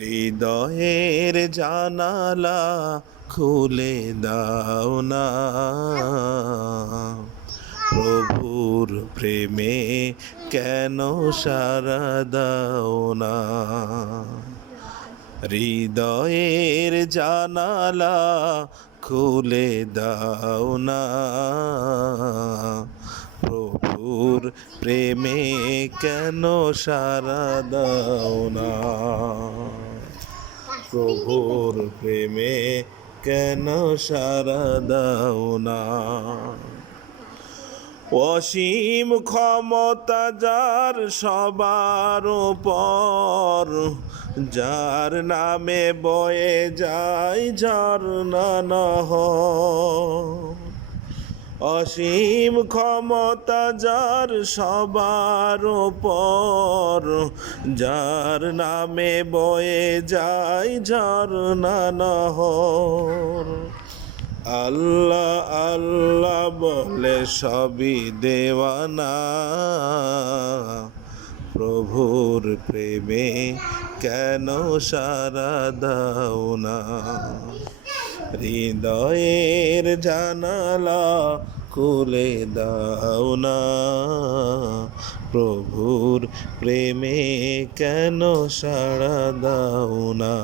হৃদয়ের জানালা খুলে দাও না, প্রভুর প্রেমে কেন সাড়া দাও না। হৃদয়ের জানালা খুলে দাও না, প্রভুর প্রেমে কেন সাড়া দাও না। প্রভুর প্রেমে কেন সাড়া দাও না। অসীম ক্ষমতা যার সবার উপর, যার নামে বয়ে যায় ঝরনা নহর। অসীম ক্ষমতা যার সবার উপর, যার নামে বয়ে যায় ঝরনা নহর। আল্লাহ আল্লাহ বলে সবই দেওয়ানা, প্রভুর প্রেমে কেন সাড়া দাও না। হৃদয়ের জানালা খুলে দাও না, প্রভুর প্রেমে কেন সাড়া দাও না।